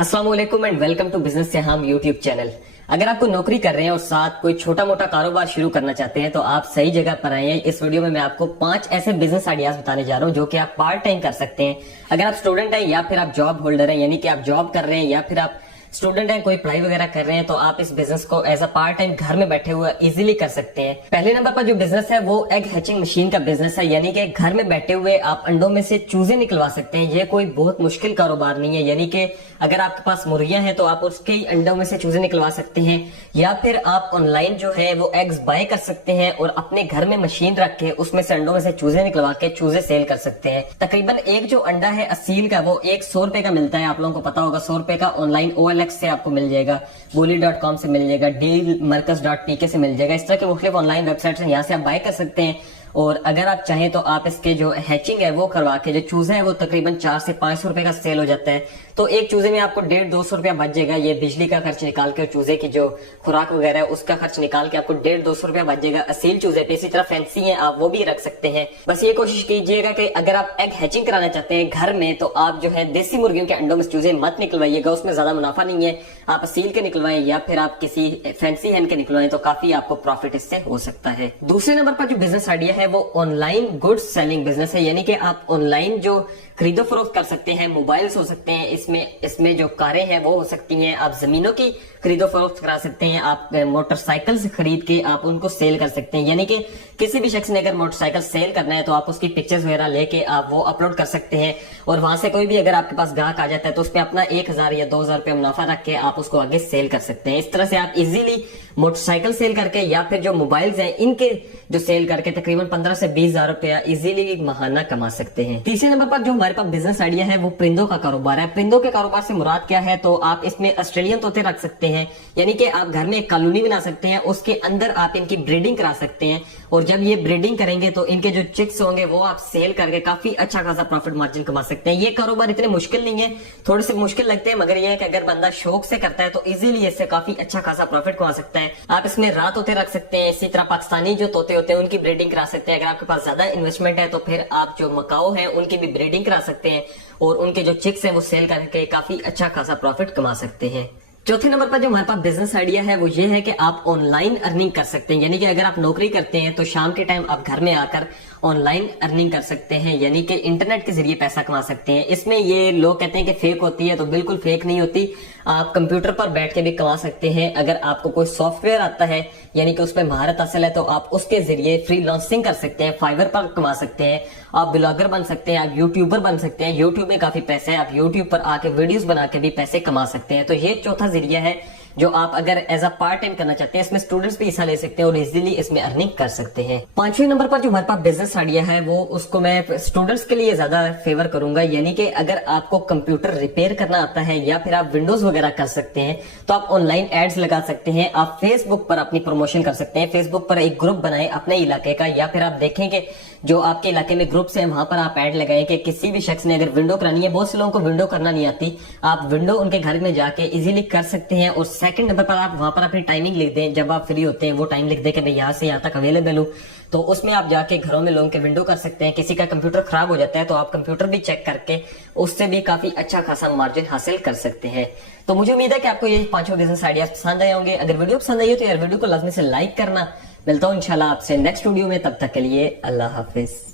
अस्सलाम वालेकुम and welcome to business से हम यूट्यूब चैनल। अगर आपको नौकरी कर रहे हैं और साथ कोई छोटा मोटा कारोबार शुरू करना चाहते हैं तो आप सही जगह पर आए हैं। इस वीडियो में मैं आपको 5 ऐसे बिजनेस आइडियाज बताने जा रहा हूं जो कि आप पार्ट टाइम कर सकते हैं। अगर आप स्टूडेंट हैं या फिर आप जॉब होल्डर हैं, यानी कि आप जॉब कर रहे हैं या फिर आप स्टूडेंट हैं, कोई पढ़ाई वगैरह कर रहे हैं, तो आप इस बिजनेस को एज अ पार्ट टाइम घर में बैठे हुए इजीली कर सकते हैं। पहले नंबर पर जो बिजनेस है वो एग हैचिंग मशीन का बिजनेस है, यानी कि घर में बैठे हुए आप अंडों में से चूजे निकलवा सकते हैं। ये कोई बहुत मुश्किल कारोबार नहीं है, यानी कि अगर आपके पास मुर्गियां हैं तो आप उसके अंडों में से चूजे निकलवा सकते हैं, या फिर आप ऑनलाइन जो है वो एग्स बाय कर सकते हैं और अपने घर में मशीन रख के उसमें से अंडों में से चूजे निकलवा के चूजे सेल कर सकते हैं। तकरीबन एक जो अंडा है असील का वो 100 रुपए का मिलता है। आप लोगों को पता होगा 100 रुपए का ऑनलाइन OLX से आपको मिल जाएगा, bully.com से मिल जाएगा, dealmarcus.tk से मिल जाएगा। इस तरह के मुख्तलिफ ऑनलाइन वेबसाइट से यहाँ से आप बाय कर सकते हैं। और अगर आप चाहें तो आप इसके जो हैचिंग है वो करवा के जो चूजे है वो तकरीबन 400 से 500 रुपए का सेल हो जाता है। तो एक चूजे में आपको 150-200 रुपया बच जाएगा। ये बिजली का खर्च निकाल के और चूजे की जो खुराक वगैरह है उसका खर्च निकाल के आपको 150-200 रुपया बच जाएगा असील चूजे पे। इसी तरह फैंसी है आप वो भी रख सकते हैं। बस ये कोशिश कीजिएगा कि अगर आप एग हैचिंग कराना चाहते हैं घर में तो आप जो है देसी मुर्गियों के अंडों में चूजे मत निकलवाइएगा, उसमें ज्यादा मुनाफा नहीं है। आप असील के निकलवाएं या फिर आप किसी फैंसी हैन के निकलवाएं तो काफी आपको प्रॉफिट इससे हो सकता है। दूसरे नंबर पर जो बिजनेस आइडिया है वो ऑनलाइन गुड्स सेलिंग बिजनेस है, यानी कि आप ऑनलाइन जो खरीदो फरोख्त कर सकते हैं। मोबाइल्स हो सकते हैं, इसमें जो कारें हैं वो हो सकती हैं, आप जमीनों की खरीदो फरोख्त करा सकते हैं, आप मोटरसाइकिल खरीद के आप उनको सेल कर सकते हैं। यानी कि किसी भी शख्स ने अगर मोटरसाइकिल सेल करना है तो आप उसकी पिक्चर्स वगैरह लेके आप वो अपलोड कर सकते हैं और वहां से कोई भी अगर आपके पास ग्राहक आ जाता है तो उस पर अपना 1000 या 2000 रुपया मुनाफा रख के आप उसको आगे सेल कर सकते हैं। इस तरह से आप इजीली मोटरसाइकिल सेल करके या फिर जो मोबाइल्स हैं इनके जो सेल करके तकरीबन 15 से 20 हजार रुपया इजीली महाना कमा सकते हैं। तीसरे नंबर पर जो हमारे पास बिजनेस आइडिया है वो परिंदों का कारोबार है। परिंदों के कारोबार से मुराद क्या है, तो आप इसमें ऑस्ट्रेलियन तोते रख सकते हैं, यानी कि आप घर में एक कॉलोनी बना सकते हैं, उसके अंदर आप इनकी ब्रीडिंग करा सकते हैं और जब ये ब्रीडिंग करेंगे तो इनके जो चिक्स होंगे वो आप सेल करके काफी अच्छा खासा प्रॉफिट मार्जिन कमा सकते हैं। ये कारोबार इतने मुश्किल नहीं है, थोड़े से मुश्किल लगते हैं, मगर यह है कि अगर बंदा शौक से करता है तो इजीली इससे काफी अच्छा खासा प्रॉफिट कमा सकता है। आप इसमें रात तोते रख सकते हैं, इसी तरह पाकिस्तानी जो तोते होते हैं उनकी ब्रीडिंग करा सकते हैं। अगर आपके पास ज्यादा इन्वेस्टमेंट है तो फिर आप जो मकाओ है उनकी भी ब्रीडिंग करा सकते हैं और उनके जो चिक्स हैं वो सेल करके काफी अच्छा खासा प्रॉफिट कमा सकते हैं। चौथे नंबर पर जो हमारे पास बिजनेस आइडिया है वो ये है कि आप ऑनलाइन अर्निंग कर सकते हैं, यानी कि अगर आप नौकरी करते हैं तो शाम के टाइम आप घर में आकर ऑनलाइन अर्निंग कर सकते हैं, यानी कि इंटरनेट के जरिए पैसा कमा सकते हैं। इसमें ये लोग कहते हैं कि फेक होती है, तो बिल्कुल फेक नहीं होती। आप कंप्यूटर पर बैठ के भी कमा सकते हैं। अगर आपको कोई सॉफ्टवेयर आता है यानी कि उस पर महारत हासिल है तो आप उसके जरिए फ्रीलांसिंग कर सकते हैं, फाइवर पर कमा सकते हैं, आप ब्लॉगर बन सकते हैं, आप यूट्यूबर बन सकते हैं। यूट्यूब में काफी पैसे है, आप यूट्यूब पर आके वीडियोस बना के भी पैसे कमा सकते हैं। तो ये चौथा जरिया है जो आप अगर एज अ पार्ट टाइम करना चाहते हैं। इसमें स्टूडेंट्स भी हिस्सा ले सकते हैं और इजीली इसमें अर्निंग कर सकते हैं। पांचवें नंबर पर जो हमारे पास बिजनेस आइडिया है वो उसको मैं स्टूडेंट्स के लिए ज्यादा फेवर करूंगा, यानी कि अगर आपको कंप्यूटर रिपेयर करना आता है या फिर आप विंडोज वगैरह कर सकते हैं तो आप ऑनलाइन एड्स लगा सकते हैं। आप फेसबुक पर अपनी प्रमोशन कर सकते हैं। फेसबुक पर एक ग्रुप बनाए अपने इलाके का, या फिर आप देखेंगे जो आपके इलाके में ग्रुप्स हैं वहां पर आप ऐड लगाएं कि किसी भी शख्स ने अगर विंडो करानी है, बहुत से लोगों को विंडो करना नहीं आती, आप विंडो उनके घर में जाके इजीली कर सकते हैं। और सेकंड नंबर पर आप वहां पर अपनी टाइमिंग लिख दें, जब आप फ्री होते हैं वो टाइम लिख दें कि मैं यहाँ से यहाँ तक अवेलेबल हूँ, तो उसमें आप जाके घरों में लोगों के विंडो कर सकते हैं। किसी का कंप्यूटर खराब हो जाता है तो आप कंप्यूटर भी चेक करके उससे भी काफी अच्छा खासा मार्जिन हासिल कर सकते हैं। तो मुझे उम्मीद है कि आपको ये 5 बिजनेस आइडियाज पसंद आए होंगे। अगर वीडियो पसंद आई हो तो यार वीडियो को लाजमी से लाइक करना। मिलता हूँ इंशाल्लाह आपसे नेक्स्ट वीडियो में, तब तक के लिए अल्लाह हाफिज।